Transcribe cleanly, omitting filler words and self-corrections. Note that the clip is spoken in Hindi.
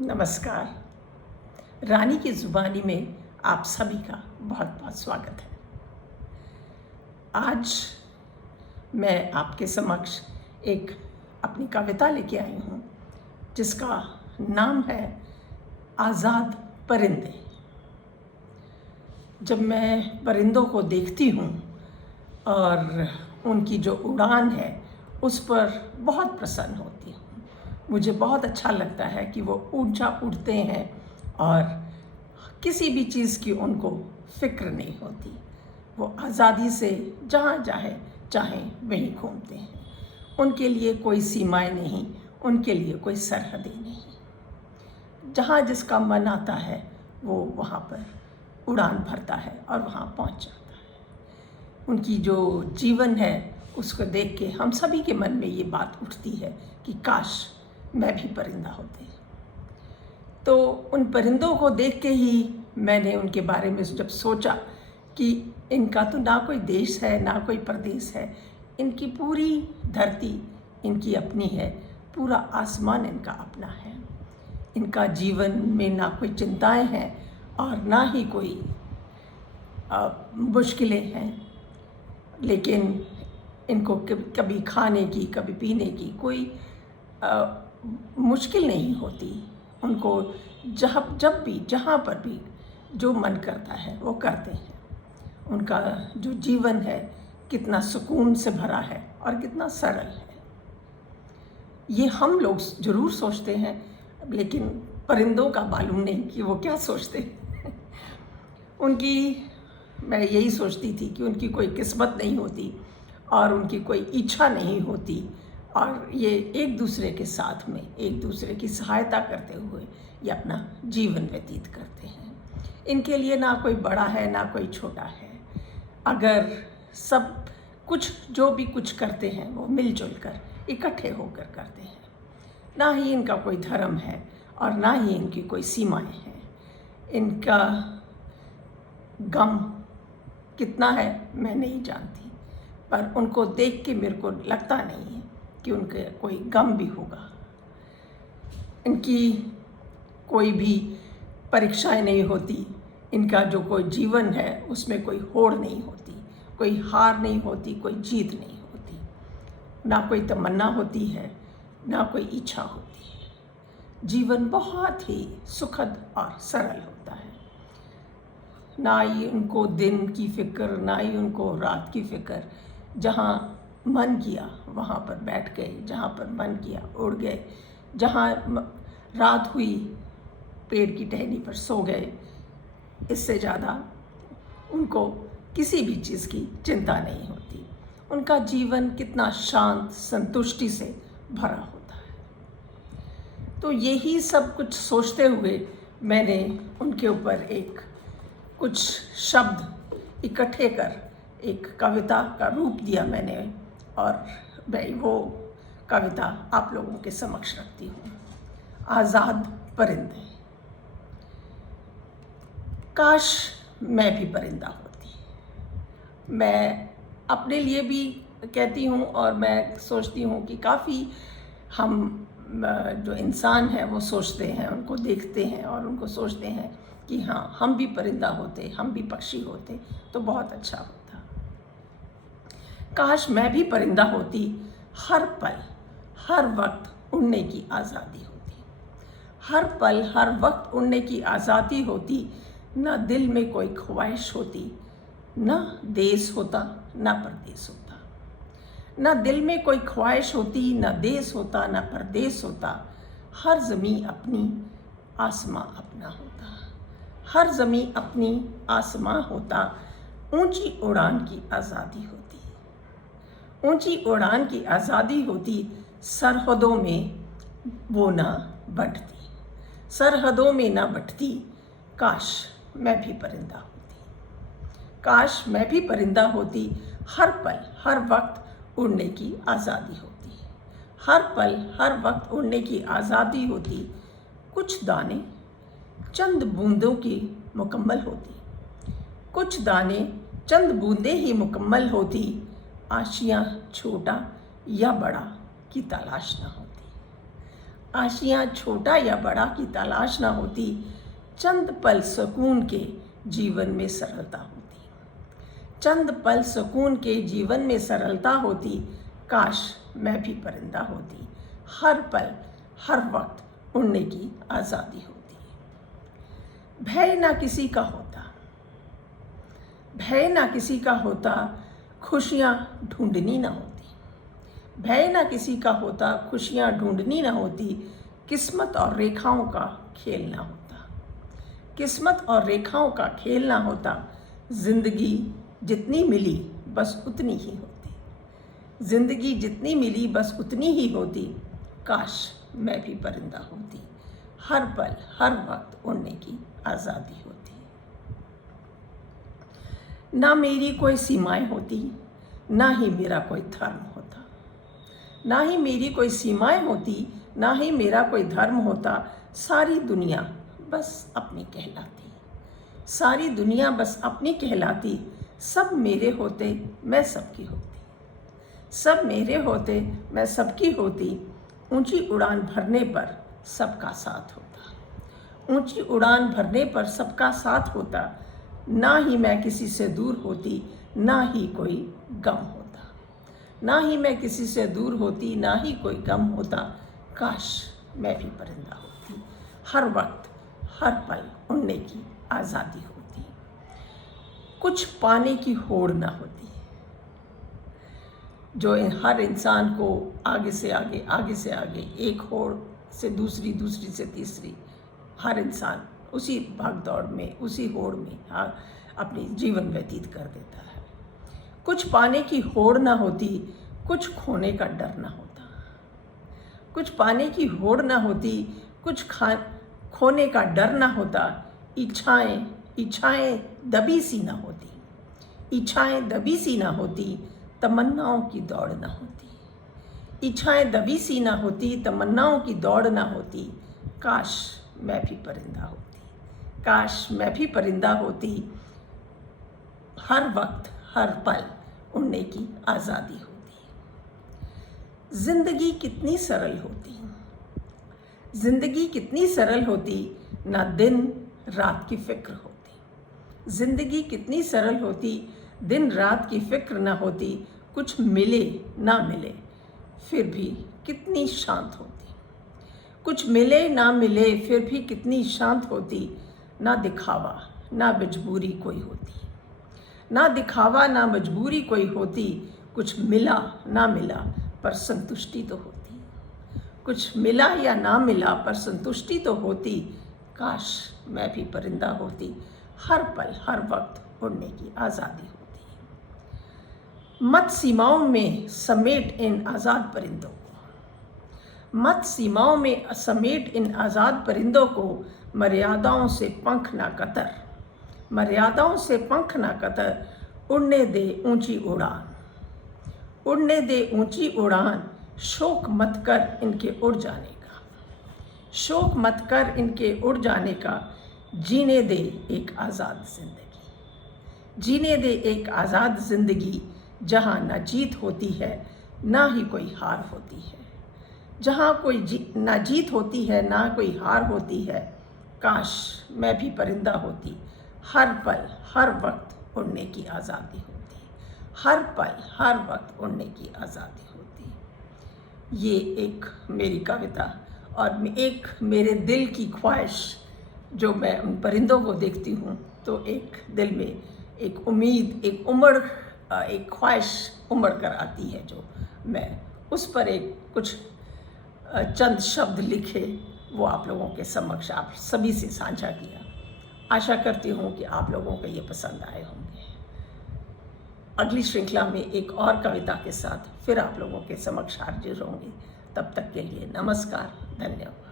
नमस्कार। रानी की ज़ुबानी में आप सभी का बहुत बहुत स्वागत है। आज मैं आपके समक्ष एक अपनी कविता लेके आई हूँ जिसका नाम है आज़ाद परिंदे। जब मैं परिंदों को देखती हूँ और उनकी जो उड़ान है उस पर बहुत प्रसन्न होती हूँ। मुझे बहुत अच्छा लगता है कि वो ऊंचा उड़ते हैं और किसी भी चीज़ की उनको फ़िक्र नहीं होती। वो आज़ादी से जहाँ चाहें वहीं घूमते हैं। उनके लिए कोई सीमाएं नहीं, उनके लिए कोई सरहदें नहीं। जहाँ जिसका मन आता है वो वहाँ पर उड़ान भरता है और वहाँ पहुँच जाता है। उनकी जो जीवन है उसको देख के हम सभी के मन में ये बात उठती है कि काश मैं भी परिंदा होती। तो उन परिंदों को देख के ही मैंने उनके बारे में जब सोचा कि इनका तो ना कोई देश है ना कोई प्रदेश है, इनकी पूरी धरती इनकी अपनी है, पूरा आसमान इनका अपना है। इनका जीवन में ना कोई चिंताएं हैं और ना ही कोई मुश्किलें हैं, लेकिन इनको कभी खाने की कभी पीने की कोई मुश्किल नहीं होती। उनको जब भी जहाँ पर भी जो मन करता है वो करते हैं। उनका जो जीवन है कितना सुकून से भरा है और कितना सरल है, ये हम लोग ज़रूर सोचते हैं, लेकिन परिंदों का मालूम नहीं कि वो क्या सोचते हैं। मैं यही सोचती थी कि उनकी कोई किस्मत नहीं होती और उनकी कोई इच्छा नहीं होती और ये एक दूसरे के साथ में एक दूसरे की सहायता करते हुए ये अपना जीवन व्यतीत करते हैं। इनके लिए ना कोई बड़ा है ना कोई छोटा है। अगर सब कुछ जो भी कुछ करते हैं वो मिलजुल कर इकट्ठे होकर करते हैं। ना ही इनका कोई धर्म है और ना ही इनकी कोई सीमाएं हैं। इनका गम कितना है मैं नहीं जानती, पर उनको देख के मेरे को लगता नहीं है कि उनके कोई गम भी होगा। इनकी कोई भी परीक्षाएं नहीं होती। इनका जो कोई जीवन है उसमें कोई होड़ नहीं होती, कोई हार नहीं होती, कोई जीत नहीं होती। ना कोई तमन्ना होती है ना कोई इच्छा होती है। जीवन बहुत ही सुखद और सरल होता है। ना ही उनको दिन की फ़िक्र ना ही उनको रात की फ़िक्र। जहाँ मन किया वहाँ पर बैठ गए, जहाँ पर मन किया उड़ गए, जहाँ रात हुई पेड़ की टहनी पर सो गए। इससे ज़्यादा उनको किसी भी चीज़ की चिंता नहीं होती। उनका जीवन कितना शांत संतुष्टि से भरा होता है। तो यही सब कुछ सोचते हुए मैंने उनके ऊपर कुछ शब्द इकट्ठे कर एक कविता का रूप दिया मैंने, और मैं वो कविता आप लोगों के समक्ष रखती हूँ। आज़ाद परिंदे। काश मैं भी परिंदा होती। मैं अपने लिए भी कहती हूँ और मैं सोचती हूँ कि काफ़ी हम जो इंसान हैं वो सोचते हैं, उनको देखते हैं और उनको सोचते हैं कि हाँ हम भी परिंदा होते, हम भी पक्षी होते तो बहुत अच्छा होता। काश मैं भी परिंदा होती, हर पल हर वक्त उड़ने की आज़ादी होती। हर पल हर वक्त उड़ने की आज़ादी होती। न दिल में कोई ख्वाहिश होती, न देश होता न परदेश होता। न दिल में कोई ख्वाहिश होती, न देश होता न परदेश होता। हर ज़मीं अपनी आसमां अपना होता। हर ज़मीं अपनी आसमां होता। ऊंची उड़ान की आज़ादी होती। ऊंची उड़ान की आज़ादी होती। सरहदों में वो ना बढ़ती, सरहदों में ना बढ़ती। काश मैं भी परिंदा होती। काश मैं भी परिंदा होती। हर पल हर वक्त उड़ने की आज़ादी होती। हर पल हर वक्त उड़ने की आज़ादी होती। कुछ दाने चंद बूंदों की मुकम्मल होती। कुछ दाने चंद बूंदें ही मुकम्मल होती। आशियाँ छोटा या बड़ा की तलाश न होती। आशियाँ छोटा या बड़ा की तलाश ना होती, चंद पल सुकून के जीवन में सरलता होती। चंद पल सुकून के जीवन में सरलता होती, काश मैं भी परिंदा होती। हर पल हर वक्त उड़ने की आज़ादी होती। भय ना किसी का होता, भय ना किसी का होता, खुशियाँ ढूंढनी ना होती। भय ना किसी का होता, खुशियाँ ढूंढनी ना होती, किस्मत और रेखाओं का खेल ना होता। किस्मत और रेखाओं का खेल ना होता, जिंदगी जितनी मिली बस उतनी ही होती। जिंदगी जितनी मिली बस उतनी ही होती, काश मैं भी परिंदा होती। हर पल हर वक्त उड़ने की आज़ादी होती। ना मेरी कोई सीमाएं होती, ना ही मेरा कोई धर्म होता। ना ही मेरी कोई सीमाएं होती, ना ही मेरा कोई धर्म होता। सारी दुनिया बस अपनी कहलाती। सारी दुनिया बस अपनी कहलाती। सब मेरे होते मैं सबकी होती। सब मेरे होते मैं सबकी होती। ऊंची उड़ान भरने पर सबका साथ होता। ऊंची उड़ान भरने पर सबका साथ होता। ना ही मैं किसी से दूर होती, ना ही कोई गम होता। ना ही मैं किसी से दूर होती, ना ही कोई गम होता, काश मैं भी परिंदा होती। हर वक्त हर पल उड़ने की आज़ादी होती। कुछ पाने की होड़ ना होती, जो हर इंसान को आगे से आगे, आगे से आगे, एक होड़ से दूसरी, दूसरी से तीसरी, हर इंसान उसी भागदौड़ में, उसी होड़ में अपनी जीवन व्यतीत कर देता है। कुछ पाने की होड़ ना होती, कुछ खोने का डर ना होता। कुछ पाने की होड़ ना होती, कुछ खोने का डर ना होता। इच्छाएं दबी सी ना होती। इच्छाएं दबी सी ना होती, तमन्नाओं की दौड़ ना होती। इच्छाएं दबी सी ना होती, तमन्नाओं की दौड़ ना होती, काश मैं भी परिंदा होती। काश मैं भी परिंदा होती। हर वक्त हर पल उड़ने की आज़ादी होती। जिंदगी कितनी सरल होती। जिंदगी कितनी सरल होती, ना दिन रात की फिक्र होती। जिंदगी कितनी सरल होती, दिन रात की फिक्र ना होती। कुछ मिले ना मिले फिर भी कितनी शांत होती। कुछ मिले ना मिले फिर भी कितनी शांत होती। ना दिखावा ना मजबूरी कोई होती। ना दिखावा ना मजबूरी कोई होती। कुछ मिला ना मिला पर संतुष्टि तो होती। कुछ मिला या ना मिला पर संतुष्टि तो होती, काश मैं भी परिंदा होती। हर पल हर वक्त उड़ने की आज़ादी होती। मत सीमाओं में समेट इन आज़ाद परिंदों को। मत सीमाओं में समेट इन आज़ाद परिंदों को, मर्यादाओं से पंख ना कतर। मर्यादाओं से पंख ना कतर, उड़ने दे ऊंची उड़ान। उड़ने दे ऊंची उड़ान, शोक मत कर इनके उड़ जाने का। शोक मत कर इनके उड़ जाने का, जीने दे एक आज़ाद जिंदगी। जीने दे एक आज़ाद जिंदगी, जहाँ ना जीत होती है ना ही कोई हार होती है। जहाँ ना जीत होती है ना कोई हार होती है, काश मैं भी परिंदा होती। हर पल हर वक्त उड़ने की आज़ादी होती। हर पल हर वक्त उड़ने की आज़ादी होती। ये एक मेरी कविता और एक मेरे दिल की ख्वाहिश, जो मैं उन परिंदों को देखती हूँ तो एक दिल में एक उम्मीद, एक ख्वाहिश उमड़ कर आती है, जो मैं उस पर कुछ चंद शब्द लिखे वो आप लोगों के समक्ष आप सभी से साझा किया। आशा करती हूँ कि आप लोगों को ये पसंद आए होंगे। अगली श्रृंखला में एक और कविता के साथ फिर आप लोगों के समक्ष हाजिर होंगी। तब तक के लिए नमस्कार, धन्यवाद।